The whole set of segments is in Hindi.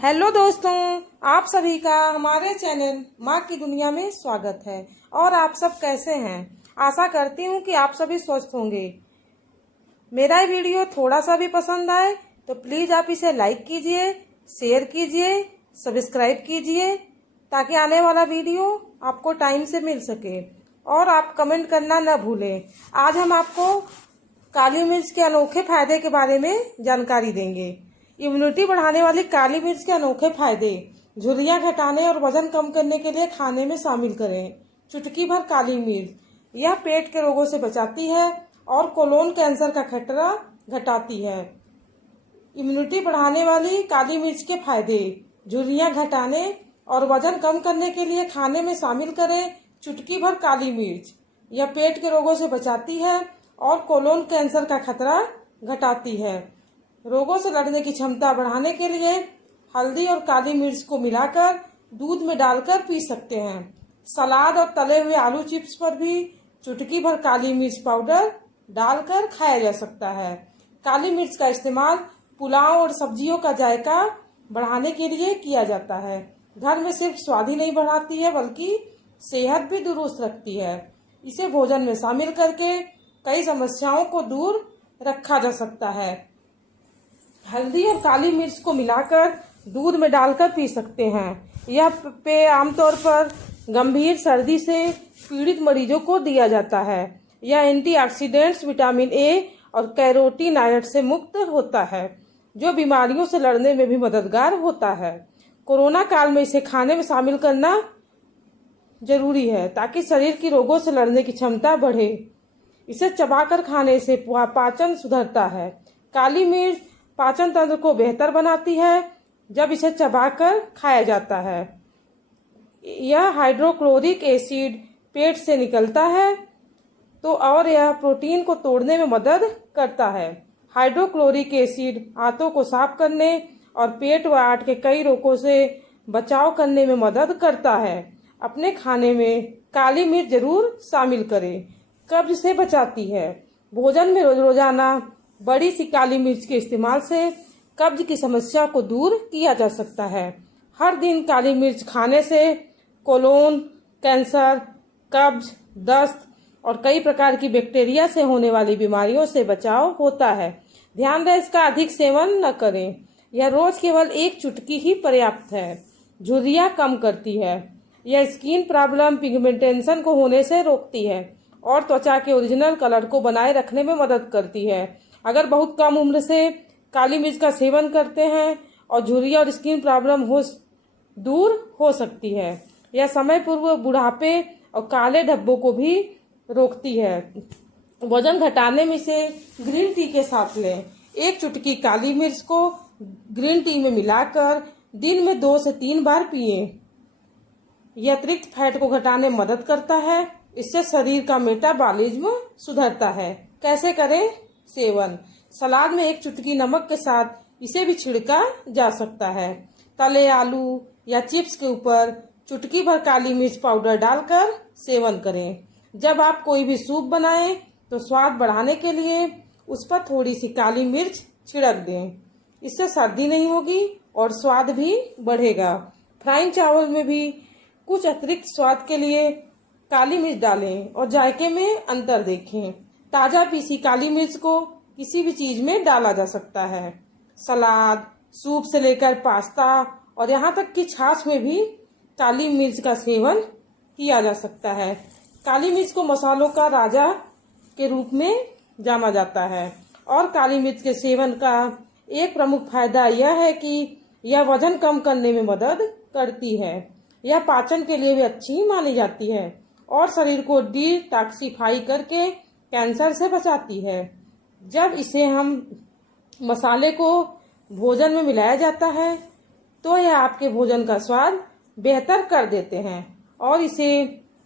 हेलो दोस्तों, आप सभी का हमारे चैनल माँ की दुनिया में स्वागत है। और आप सब कैसे हैं? आशा करती हूँ कि आप सभी स्वस्थ होंगे। मेरा ये वीडियो थोड़ा सा भी पसंद आए तो प्लीज़ आप इसे लाइक कीजिए, शेयर कीजिए, सब्सक्राइब कीजिए ताकि आने वाला वीडियो आपको टाइम से मिल सके। और आप कमेंट करना न भूलें। आज हम आपको काली मिर्च के अनोखे फायदे के बारे में जानकारी देंगे। इम्यूनिटी बढ़ाने वाली काली मिर्च के अनोखे फायदे। झुर्रियां घटाने और वजन कम करने के लिए खाने में शामिल करें। चुटकी भर काली मिर्च, यह पेट के रोगों से बचाती है और कोलोन कैंसर का खतरा घटाती है। इम्यूनिटी बढ़ाने वाली काली मिर्च के फायदे। झुर्रियां घटाने और वजन कम करने के लिए खाने में शामिल करें चुटकी भर काली मिर्च। यह पेट के रोगों से बचाती है और कोलोन कैंसर का खतरा घटाती है। रोगों से लड़ने की क्षमता बढ़ाने के लिए हल्दी और काली मिर्च को मिलाकर दूध में डालकर पी सकते हैं। सलाद और तले हुए आलू चिप्स पर भी चुटकी भर काली मिर्च पाउडर डालकर खाया जा सकता है। काली मिर्च का इस्तेमाल पुलाव और सब्जियों का जायका बढ़ाने के लिए किया जाता है। घर में सिर्फ स्वाद ही नहीं बढ़ाती है बल्कि सेहत भी दुरुस्त रखती है। इसे भोजन में शामिल करके कई समस्याओं को दूर रखा जा सकता है। हल्दी और काली मिर्च को मिलाकर दूध में डालकर पी सकते हैं। यह पेय आमतौर पर गंभीर सर्दी से पीड़ित मरीजों को दिया जाता है। यह एंटीऑक्सीडेंट्स, विटामिन ए और कैरोटीनॉयड से मुक्त होता है, जो बीमारियों से लड़ने में भी मददगार होता है। कोरोना काल में इसे खाने में शामिल करना जरूरी है ताकि शरीर की रोगों से लड़ने की क्षमता बढ़े। इसे चबाकर खाने से पाचन सुधरता है। काली मिर्च पाचन तंत्र को बेहतर बनाती है जब इसे चबाकर खाया जाता है। यह हाइड्रोक्लोरिक एसिड पेट से निकलता है और यह प्रोटीन को तोड़ने में मदद करता है। हाइड्रोक्लोरिक एसिड आंतों को साफ करने और पेट व आंत के कई रोगों से बचाव करने में मदद करता है। अपने खाने में काली मिर्च जरूर शामिल करें। कब्ज से बचाती है। भोजन में रोजाना बड़ी सी काली मिर्च के इस्तेमाल से कब्ज की समस्या को दूर किया जा सकता है। हर दिन काली मिर्च खाने से कोलोन कैंसर, कब्ज, दस्त और कई प्रकार की बैक्टीरिया से होने वाली बीमारियों से बचाव होता है। ध्यान रहे, इसका अधिक सेवन न करें। यह रोज केवल एक चुटकी ही पर्याप्त है। झुर्रियां कम करती है। यह स्किन प्रॉब्लम, पिगमेंटेशन को होने से रोकती है और त्वचा के ओरिजिनल कलर को बनाए रखने में मदद करती है। अगर बहुत कम उम्र से काली मिर्च का सेवन करते हैं और झुर्रियां और स्किन प्रॉब्लम दूर हो सकती है। यह समय पूर्व बुढ़ापे और काले धब्बों को भी रोकती है। वजन घटाने में इसे ग्रीन टी के साथ लें। एक चुटकी काली मिर्च को ग्रीन टी में मिलाकर दिन में 2 से 3 बार पिएं। यह अतिरिक्त फैट को घटाने में मदद करता है। इससे शरीर का मेटाबॉलिज्म सुधरता है। कैसे करें सेवन? सलाद में एक चुटकी नमक के साथ इसे भी छिड़का जा सकता है। तले आलू या चिप्स के ऊपर चुटकी भर काली मिर्च पाउडर डालकर सेवन करें। जब आप कोई भी सूप बनाएं तो स्वाद बढ़ाने के लिए उस पर थोड़ी सी काली मिर्च छिड़क दें। इससे सर्दी नहीं होगी और स्वाद भी बढ़ेगा। फ्राइंग चावल में भी कुछ अतिरिक्त स्वाद के लिए काली मिर्च डालें और जायके में अंतर देखें। ताजा पीसी काली मिर्च को किसी भी चीज में डाला जा सकता है। सलाद, सूप से लेकर पास्ता और यहाँ तक कि छाछ में भी काली मिर्च का सेवन किया जा सकता है। काली मिर्च को मसालों का राजा के रूप में जाना जाता है और काली मिर्च के सेवन का एक प्रमुख फायदा यह है कि यह वजन कम करने में मदद करती है। यह पाचन के लिए भी अच्छी मानी जाती है और शरीर को डिटॉक्सिफाई करके कैंसर से बचाती है। जब इसे हम मसाले को भोजन में मिलाया जाता है तो यह आपके भोजन का स्वाद बेहतर कर देते हैं और इसे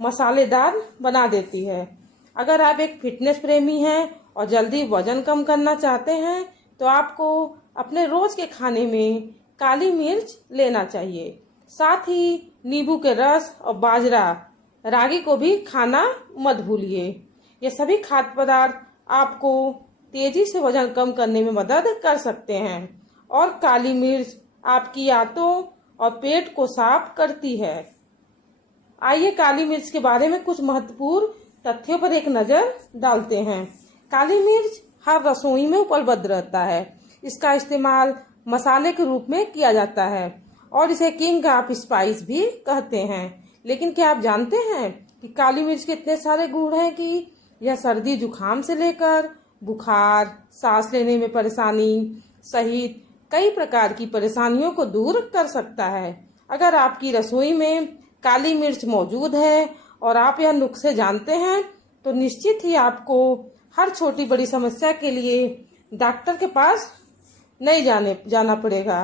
मसालेदार बना देती है। अगर आप एक फिटनेस प्रेमी हैं और जल्दी वजन कम करना चाहते हैं तो आपको अपने रोज के खाने में काली मिर्च लेना चाहिए। साथ ही नींबू के रस और बाजरा, रागी को भी खाना मत भूलिए। ये सभी खाद्य पदार्थ आपको तेजी से वजन कम करने में मदद कर सकते हैं और काली मिर्च आपकी आंतों और पेट को साफ करती है। आइए काली मिर्च के बारे में कुछ महत्वपूर्ण तथ्यों पर एक नजर डालते हैं। काली मिर्च हर रसोई में उपलब्ध रहता है। इसका इस्तेमाल मसाले के रूप में किया जाता है और इसे किंग ऑफ स्पाइस भी कहते हैं। लेकिन क्या आप जानते हैं कि काली मिर्च के इतने सारे गुण हैं कि यह सर्दी जुकाम से लेकर बुखार, सांस लेने में परेशानी सहित कई प्रकार की परेशानियों को दूर कर सकता है। अगर आपकी रसोई में काली मिर्च मौजूद है और आप यह नुस्खे जानते हैं तो निश्चित ही आपको हर छोटी बड़ी समस्या के लिए डॉक्टर के पास नहीं जाना पड़ेगा।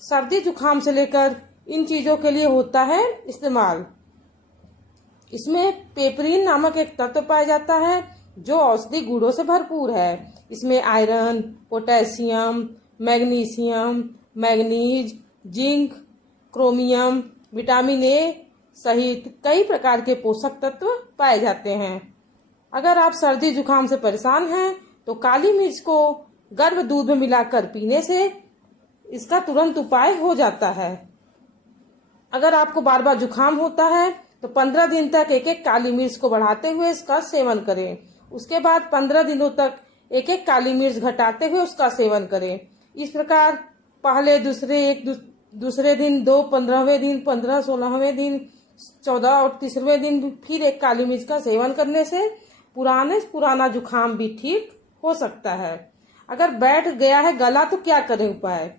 सर्दी जुकाम से लेकर इन चीजों के लिए होता है इस्तेमाल। इसमें पेपरिन नामक एक तत्व पाया जाता है जो औषधि गुणों से भरपूर है। इसमें iron, potassium, magnesium, manganese, zinc, chromium, vitamin A सहित कई प्रकार के पोषक तत्व पाए जाते हैं। अगर आप सर्दी जुकाम से परेशान हैं तो काली मिर्च को गर्म दूध में मिलाकर पीने से इसका तुरंत उपाय हो जाता है। अगर आपको बार बार जुकाम होता है तो 15 दिन तक एक एक काली मिर्च को बढ़ाते हुए इसका सेवन करें। उसके बाद 15 दिनों तक एक एक काली मिर्च घटाते हुए उसका सेवन करें। इस प्रकार पहले दूसरे दिन 2, 15वें दिन 15, 16वें दिन 14 और 30वें दिन फिर एक काली मिर्च का सेवन करने से पुराना जुकाम भी ठीक हो सकता है। अगर बैठ गया है गला तो क्या करें उपाय?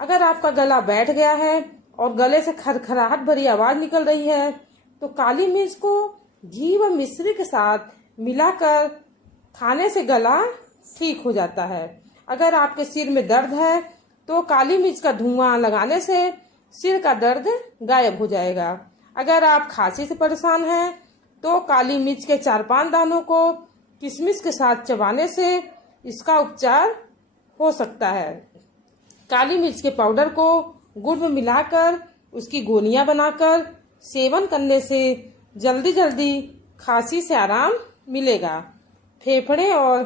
अगर आपका गला बैठ गया है और गले से खरखराहट भरी आवाज निकल रही है तो काली मिर्च को घी व मिश्री के साथ मिलाकर खाने से गला ठीक हो जाता है। अगर आपके सिर में दर्द है तो काली मिर्च का धुआं लगाने से सिर का दर्द गायब हो जाएगा। अगर आप खांसी से परेशान हैं तो काली मिर्च के 4-5 दानों को किशमिश के साथ चबाने से इसका उपचार हो सकता है। काली मिर्च के पाउडर को गुड़ में मिलाकर उसकी गोलियां बनाकर सेवन करने से जल्दी खांसी से आराम मिलेगा। फेफड़े और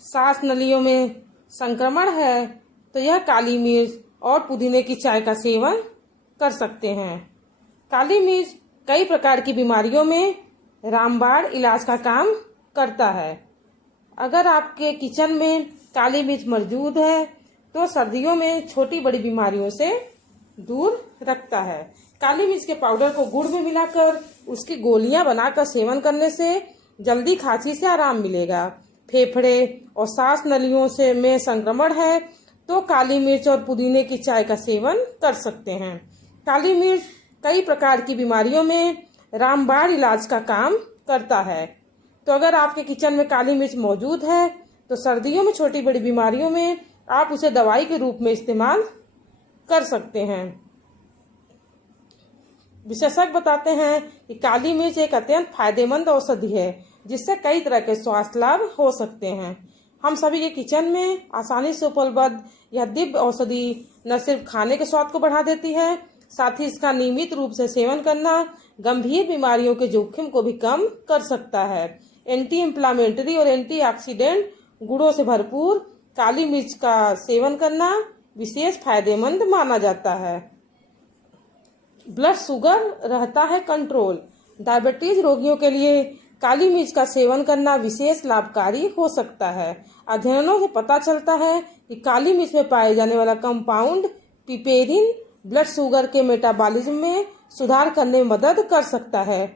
सांस नलियों में संक्रमण है तो यह काली मिर्च और पुदीने की चाय का सेवन कर सकते हैं। काली मिर्च कई प्रकार की बीमारियों में रामबाण इलाज का काम करता है। अगर आपके किचन में काली मिर्च मौजूद है तो सर्दियों में छोटी बड़ी बीमारियों से दूर रखता है। काली मिर्च के पाउडर को गुड़ में मिलाकर उसकी गोलियां बनाकर सेवन करने से जल्दी खांसी से आराम मिलेगा। फेफड़े और सांस नलियों से में संक्रमण है तो काली मिर्च और पुदीने की चाय का सेवन कर सकते हैं। काली मिर्च कई प्रकार की बीमारियों में रामबाण इलाज का काम करता है। तो अगर आपके किचन में काली मिर्च मौजूद है तो सर्दियों में छोटी बड़ी बीमारियों में आप उसे दवाई के रूप में इस्तेमाल कर सकते हैं। विशेषज्ञ बताते हैं कि काली मिर्च एक अत्यंत फायदेमंद औषधि है जिससे कई तरह के स्वास्थ्य लाभ हो सकते हैं। हम सभी के किचन में आसानी से उपलब्ध यह दिव्य औषधि न सिर्फ खाने के स्वाद को बढ़ा देती है, साथ ही इसका नियमित रूप से सेवन करना गंभीर बीमारियों के जोखिम को भी कम कर सकता है। एंटी इंफ्लामेटरी और एंटीऑक्सीडेंट गुणों से भरपूर काली मिर्च का सेवन करना विशेष फायदेमंद माना जाता है। ब्लड शुगर रहता है कंट्रोल। डायबिटीज रोगियों के लिए काली मिर्च का सेवन करना विशेष लाभकारी हो सकता है। अध्ययनों से पता चलता है कि काली मिर्च में पाए जाने वाला कंपाउंड पिपेरिन ब्लड शुगर के मेटाबॉलिज्म में सुधार करने में मदद कर सकता है।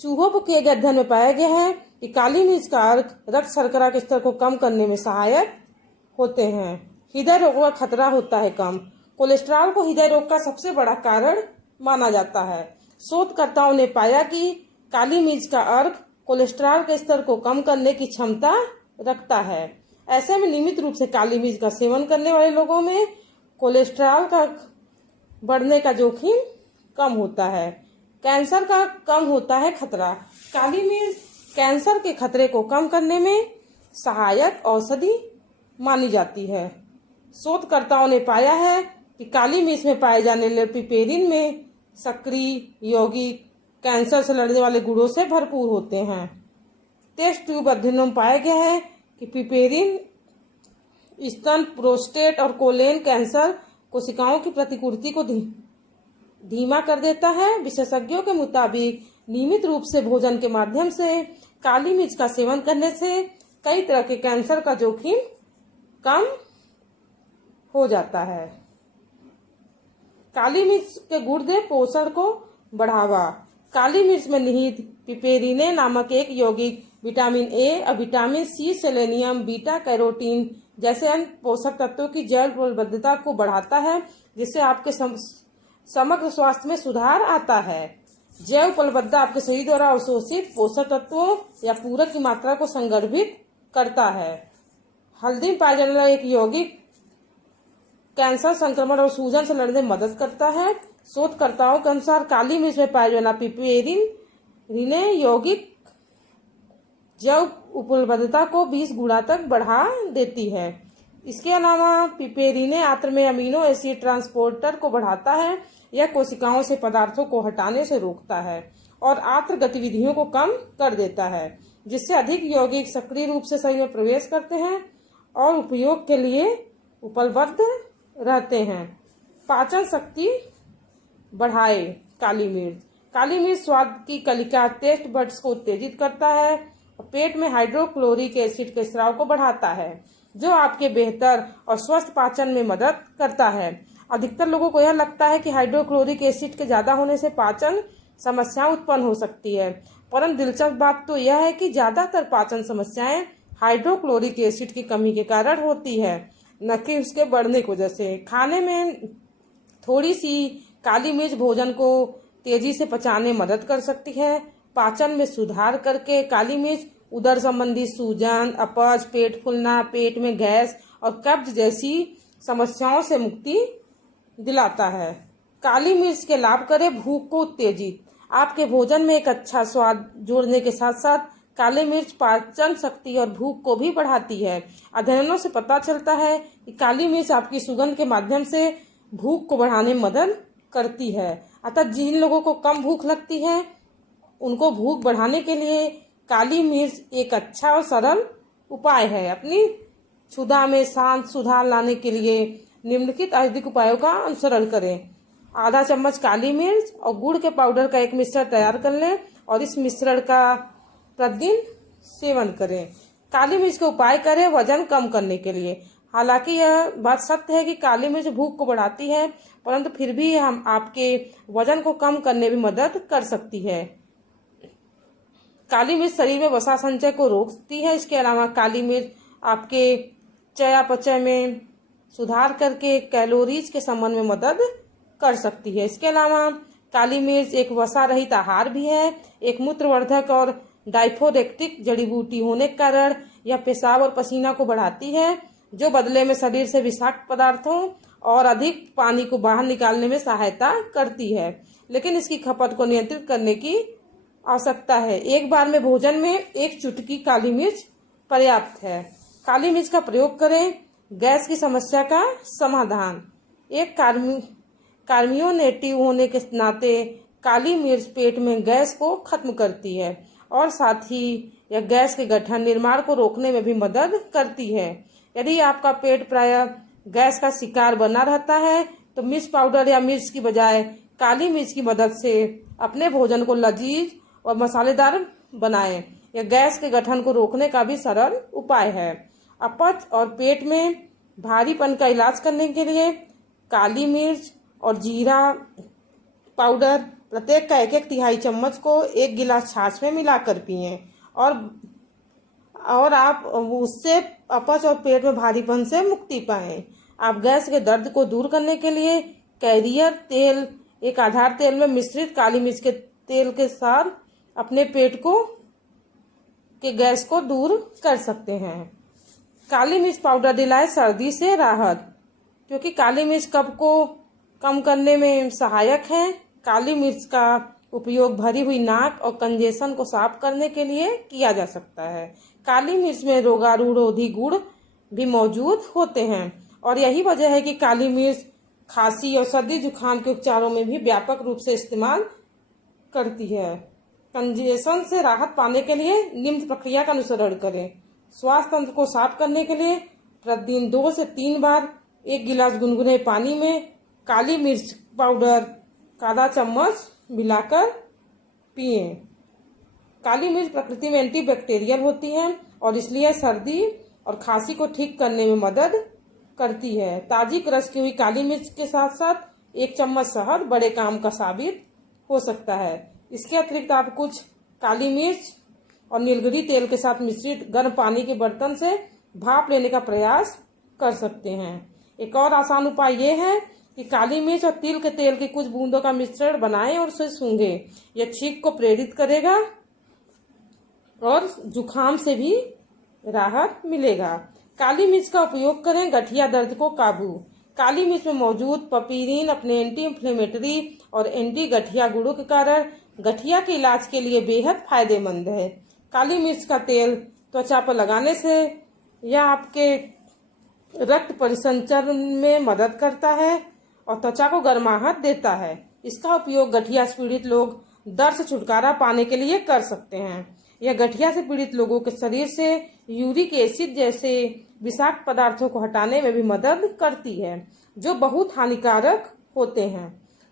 चूहों पर किए गए अध्ययन में पाया गया है कि काली मिर्च का अर्क रक्त शर्करा के स्तर को कम करने में सहायक होते हैं। हृदय रोग का खतरा होता है कम। कोलेस्ट्रॉल को हृदय रोग का सबसे बड़ा कारण माना जाता है। शोधकर्ताओं ने पाया कि काली मिर्च का अर्क कोलेस्ट्रॉल के स्तर को कम करने की क्षमता रखता है। ऐसे में नियमित रूप से काली मिर्च का सेवन करने वाले लोगों में कोलेस्ट्रॉल का बढ़ने का जोखिम कम होता है। कैंसर का कम होता है खतरा। काली मिर्च कैंसर के खतरे को कम करने में सहायक औषधि मानी जाती है। शोधकर्ताओं ने पाया है कि काली मिर्च में पाए जाने वाले पिपेरिन में सक्रिय यौगिक कैंसर से लड़ने वाले गुणों से भरपूर होते हैं। टेस्ट ट्यूब अध्ययनों में पाया गया है कि पिपेरिन स्तन, प्रोस्टेट और कोलेन कैंसर कोशिकाओं की प्रतिकृति को धीमा कर देता है। विशेषज्ञों के मुताबिक नियमित रूप से भोजन के माध्यम से काली मिर्च का सेवन करने से कई तरह के कैंसर का जोखिम कम हो जाता है। काली मिर्च के गुर्दे पोषण को बढ़ावा। काली मिर्च में निहित पिपेरिने नामक एक यौगिक विटामिन ए और vitamin C, selenium, beta carotene जैसे अन्य पोषक तत्वों की जैव उपलब्धता को बढ़ाता है, जिससे आपके समग्र स्वास्थ्य में सुधार आता है। जैव उपलब्धता आपके शरीर द्वारा अवशोषित पोषक तत्वों या पूरक की मात्रा को संदर्भित करता है। हल्दी में पाया जाने वाला एक यौगिक कैंसर, संक्रमण और सूजन से लड़ने में मदद करता है। शोधकर्ताओं के अनुसार काली मिर्च में पाया जाने वाला पिपेरिन यौगिक जैव उपलब्धता को 20 गुना तक बढ़ा देती है। इसके अलावा पिपेरिने आंत्र में अमीनो एसिड ट्रांसपोर्टर को बढ़ाता है। यह कोशिकाओं से पदार्थों को हटाने से रोकता है और आंत्र गतिविधियों को कम कर देता है, जिससे अधिक यौगिक सक्रिय रूप से शरीर में प्रवेश करते हैं और उपयोग के लिए उपलब्ध रहते हैं। पाचन शक्ति बढ़ाए। काली मिर्च स्वाद की कलिका टेस्ट बड्स को उत्तेजित करता है और पेट में हाइड्रोक्लोरिक एसिड के स्राव को बढ़ाता है, जो आपके बेहतर और स्वस्थ पाचन में मदद करता है। अधिकतर लोगों को यह लगता है कि हाइड्रोक्लोरिक एसिड के ज्यादा होने से पाचन समस्याएं उत्पन्न हो सकती है, परंतु दिलचस्प बात तो यह है कि ज्यादातर पाचन समस्याएं हाइड्रोक्लोरिक एसिड की कमी के कारण होती है, न कि उसके बढ़ने की वजह से। खाने में थोड़ी सी काली मिर्च भोजन को तेजी से पचाने में मदद कर सकती है। पाचन में सुधार करके काली मिर्च उदर संबंधी सूजन, अपच, पेट फूलना, पेट में गैस और कब्ज जैसी समस्याओं से मुक्ति दिलाता है। काली मिर्च के लाभ करे भूख को उत्तेजित। आपके भोजन में एक अच्छा स्वाद जोड़ने के साथ साथ काली मिर्च पाचन शक्ति और भूख को भी बढ़ाती है। अध्ययनों से पता चलता है कि काली मिर्च आपकी सुगंध के माध्यम से भूख को बढ़ाने में मदद करती है। अतः जिन लोगों को कम भूख लगती है, उनको भूख बढ़ाने के लिए काली मिर्च एक अच्छा और सरल उपाय है। अपनी क्षुधा में शांत सुधार लाने के लिए निम्नलिखित आयुर्वेदिक उपायों का अनुसरण करें। आधा चम्मच काली मिर्च और गुड़ के पाउडर का एक मिश्रण तैयार कर लें और इस मिश्रण का प्रतिदिन सेवन करें। काली मिर्च का उपाय करें वजन कम करने के लिए। हालांकि यह बात सत्य है कि काली मिर्च भूख को बढ़ाती है, परंतु फिर भी हम आपके वजन को कम करने में मदद कर सकती है। काली मिर्च शरीर में वसा संचय को रोकती है। इसके अलावा काली मिर्च आपके चयापचय में सुधार करके कैलोरीज के संबंध में मदद कर सकती है। इसके अलावा काली मिर्च एक वसा रहित आहार भी है। एक मूत्रवर्धक और डाइफोरेक्टिक जड़ी बूटी होने के कारण यह पेशाब और पसीना को बढ़ाती है, जो बदले में शरीर से विषाक्त पदार्थों और अधिक पानी को बाहर निकालने में सहायता करती है। लेकिन इसकी खपत को नियंत्रित करने की आवश्यकता है। एक बार में भोजन में एक चुटकी काली मिर्च पर्याप्त है। काली मिर्च का प्रयोग करें। गैस की समस्या का समाधान। एक कार्मियोनेटिव होने के नाते काली मिर्च पेट में गैस को खत्म करती है और साथ ही यह गैस के गठन निर्माण को रोकने में भी मदद करती है। यदि आपका पेट प्रायः गैस का शिकार बना रहता है तो मिर्च पाउडर या मिर्च की बजाय काली मिर्च की मदद से अपने भोजन को लजीज और मसालेदार बनाएं। यह गैस के गठन को रोकने का भी सरल उपाय है। अपच और पेट में भारीपन का इलाज करने के लिए काली मिर्च और जीरा पाउडर प्रत्येक का 1-1 तिहाई चम्मच को 1 गिलास छाछ में मिलाकर पिएं और आप उससे अपच और पेट में भारीपन से मुक्ति पाएं। आप गैस के दर्द को दूर करने के लिए कैरियर तेल, एक आधार तेल में मिश्रित काली मिर्च के तेल के साथ अपने पेट के गैस को दूर कर सकते हैं। काली मिर्च पाउडर दिलाए सर्दी से राहत, क्योंकि काली मिर्च कफ को कम करने में सहायक है। काली मिर्च का उपयोग भरी हुई नाक और कंजेशन को साफ करने के लिए किया जा सकता है। काली मिर्च में रोगाणुरोधी गुण भी मौजूद होते हैं और यही वजह है कि काली मिर्च खांसी और सर्दी जुकाम के उपचारों में भी व्यापक रूप से इस्तेमाल करती है। कंजेशन से राहत पाने के लिए निम्न प्रक्रिया का अनुसरण करें। श्वास तंत्र को साफ करने के लिए प्रतिदिन 2 से 3 बार 1 गिलास गुनगुने पानी में काली मिर्च पाउडर का आधा चम्मच मिलाकर पिए। काली मिर्च प्रकृति में एंटीबैक्टीरियल होती है और इसलिए सर्दी और खांसी को ठीक करने में मदद करती है। ताजी क्रश की हुई काली मिर्च के साथ साथ 1 चम्मच शहद बड़े काम का साबित हो सकता है। इसके अतिरिक्त आप कुछ काली मिर्च और नीलगिरी तेल के साथ मिश्रित गर्म पानी के बर्तन से भाप लेने का प्रयास कर सकते हैं। एक और आसान उपाय ये है कि काली मिर्च और तिल के तेल की कुछ बूंदों का मिश्रण बनाएं और उसे सूंघें। यह छींक को प्रेरित करेगा और जुखाम से भी राहत मिलेगा। काली मिर्च का उपयोग करें गठिया दर्द को काबू। काली मिर्च में मौजूद पपीरीन अपने एंटी इंफ्लेमेटरी और एंटी गठिया गुणों के कारण गठिया के इलाज के लिए बेहद फायदेमंद है। काली मिर्च का तेल त्वचा पर लगाने से यह आपके रक्त परिसंचरण में मदद करता है और त्वचा को गर्माहट देता है। इसका उपयोग गठिया से पीड़ित लोग दर्द से छुटकारा पाने के लिए कर सकते हैं। यह गठिया से पीड़ित लोगों के शरीर से यूरिक एसिड जैसे विषाक्त पदार्थों को हटाने में भी मदद करती है, जो बहुत हानिकारक होते हैं।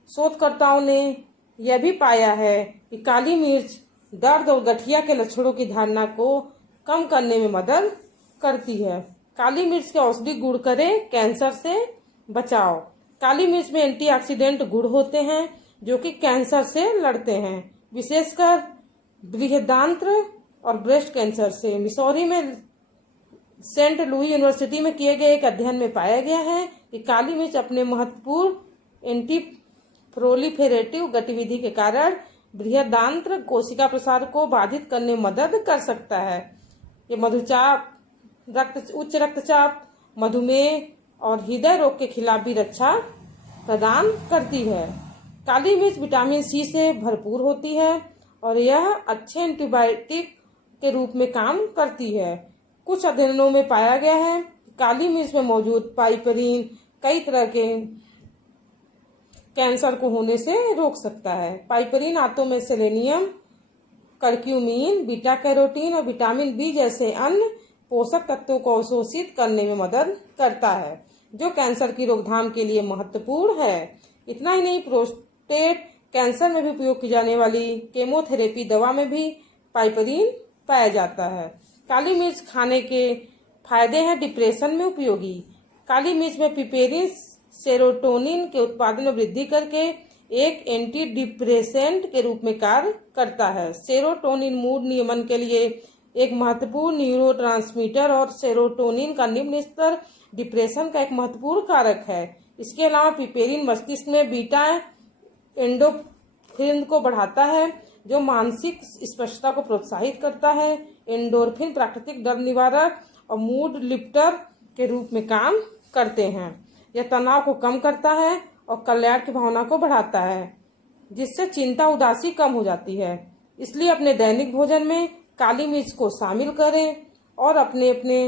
शोधकर्ताओं ने यह भी पाया है कि काली मिर्च दर्द और गठिया के लक्षणों की धारणा को कम करने में मदद करती है। काली मिर्च के औषधि गुण करें कैंसर से बचाव। काली मिर्च में एंटीऑक्सीडेंट गुण होते हैं जो कि कैंसर से लड़ते हैं, विशेषकर बृहदान्त्र और ब्रेस्ट कैंसर से। मिसौरी में सेंट लुई यूनिवर्सिटी में किए गए एक अध्ययन में पाया गया है कि काली मिर्च अपने महत्वपूर्ण एंटी प्रोलिफेरेटिव गतिविधि के कारण बृहदान्त्र कोशिका प्रसार को बाधित करने में मदद कर सकता है। ये मधुचाप, उच्च रक्तचाप, मधुमेह और हृदय रोग के खिलाफ भी रक्षा प्रदान करती है। काली मिर्च विटामिन सी से भरपूर होती है और यह अच्छे एंटीबायोटिक के रूप में काम करती है। कुछ अध्ययनों में पाया गया है कि काली मिर्च में मौजूद पाइपरीन कई तरह के कैंसर को होने से रोक सकता है। पाइपरीन आंतों में सेलेनियम, करक्यूमिन, बीटा कैरोटीन और विटामिन बी जैसे अन्य पोषक तत्वों को अवशोषित करने में मदद करता है, जो कैंसर की रोकथाम के लिए महत्वपूर्ण है। इतना ही नहीं, प्रोस्टेट कैंसर में भी उपयोग की जाने वाली केमोथेरेपी दवा में भी पाइपरीन पाया जाता है। काली मिर्च खाने के फायदे हैं डिप्रेशन में उपयोगी। काली मिर्च में पिपेरिन सेरोटोनिन के उत्पादन में वृद्धि करके एक एंटी डिप्रेसेंट के रूप में कार्य करता है। सेरोटोनिन मूड नियमन के लिए एक महत्वपूर्ण न्यूरोट्रांसमीटर और सेरोटोनिन का निम्न स्तर डिप्रेशन का एक महत्वपूर्ण कारक है। इसके अलावा पिपेरिन मस्तिष्क में बीटा एंडोर्फिन को बढ़ाता है, जो मानसिक स्पष्टता को प्रोत्साहित करता है। एंडोर्फिन प्राकृतिक डर निवारक और मूड लिफ्टर के रूप में काम करते हैं। यह तनाव को कम करता है और कल्याण की भावना को बढ़ाता है, जिससे चिंता उदासी कम हो जाती है। इसलिए अपने दैनिक भोजन में काली मिर्च को शामिल करें और अपने अपने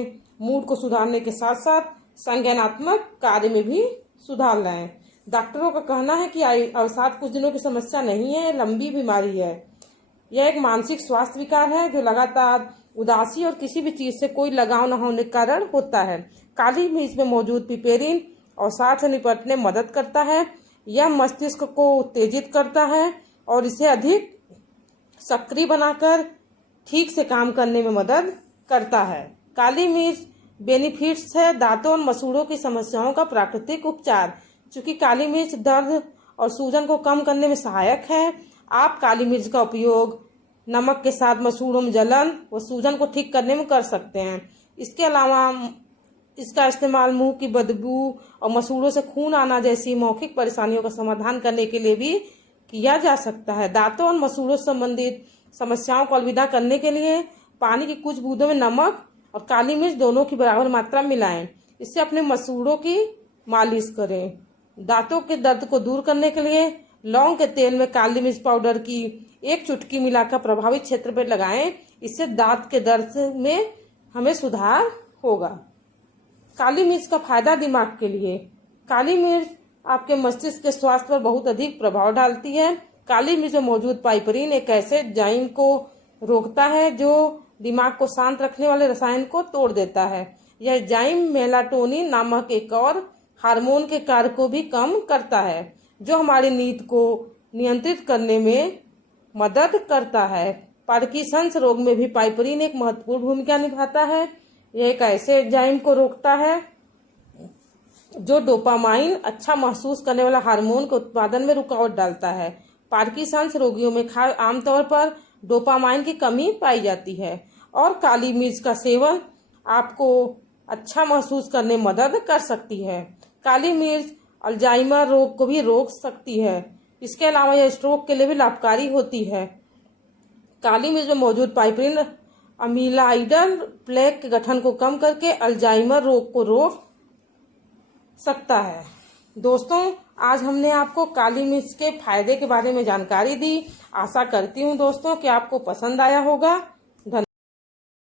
मूड को सुधारने के साथ साथ संज्ञानात्मक कार्य में भी सुधार लाएं। डॉक्टरों का कहना है कि अवसाद कुछ दिनों की समस्या नहीं है, लंबी बीमारी है। यह एक मानसिक स्वास्थ्य विकार है जो लगातार उदासी और किसी भी चीज से कोई लगाव न होने के कारण होता है। काली मिर्च में मौजूद पिपेरिन अवसाद से निपटने में मदद करता है। यह मस्तिष्क को उत्तेजित करता है और इसे अधिक सक्रिय बनाकर ठीक से काम करने में मदद करता है। काली मिर्च बेनिफिट्स है दांतों और मसूड़ों की समस्याओं का प्राकृतिक उपचार। चूंकि काली मिर्च दर्द और सूजन को कम करने में सहायक है, आप काली मिर्च का उपयोग नमक के साथ मसूड़ों में जलन व सूजन को ठीक करने में कर सकते हैं। इसके अलावा इसका इस्तेमाल मुंह की बदबू और मसूड़ों से खून आना जैसी मौखिक परेशानियों का समाधान करने के लिए भी किया जा सकता है। दांतों और मसूड़ों से संबंधित समस्याओं को अलविदा करने के लिए पानी की कुछ बूंदों में नमक और काली मिर्च दोनों की बराबर मात्रा मिलाएं। इससे अपने मसूड़ों की मालिश करें। दांतों के दर्द को दूर करने के लिए लौंग के तेल में काली मिर्च पाउडर की 1 चुटकी मिलाकर प्रभावित क्षेत्र पर लगाएं। इससे दांत के दर्द में हमें सुधार होगा। काली मिर्च का फायदा दिमाग के लिए। काली मिर्च आपके मस्तिष्क के स्वास्थ्य पर बहुत अधिक प्रभाव डालती है। काली मिर्च में मौजूद पाइपरीन एक ऐसे एंजाइम को रोकता है जो दिमाग को शांत रखने वाले रसायन को तोड़ देता है। यह एंजाइम मेलाटोनिन नामक एक और हार्मोन के कार्य को भी कम करता है, जो हमारी नींद को नियंत्रित करने में मदद करता है। पार्किंसंस रोग में भी पाइपरीन एक महत्वपूर्ण भूमिका निभाता है। यह एक ऐसे एंजाइम को रोकता है जो डोपामाइन अच्छा महसूस करने वाला हार्मोन के उत्पादन में रुकावट डालता है। पार्किंसंस रोगियों में आमतौर पर डोपामाइन की कमी पाई जाती है और काली मिर्च का सेवन आपको अच्छा महसूस करने में मदद कर सकती है। काली मिर्च अल्जाइमर रोग को भी रोक सकती है। इसके अलावा यह स्ट्रोक के लिए भी लाभकारी होती है। काली मिर्च में मौजूद पाइपरीन अमीलाइडल प्लेक के गठन को कम करके अल्जाइमर रोग को रोक सकता है। दोस्तों, आज हमने आपको काली मिर्च के फायदे के बारे में जानकारी दी। आशा करती हूँ दोस्तों कि आपको पसंद आया होगा।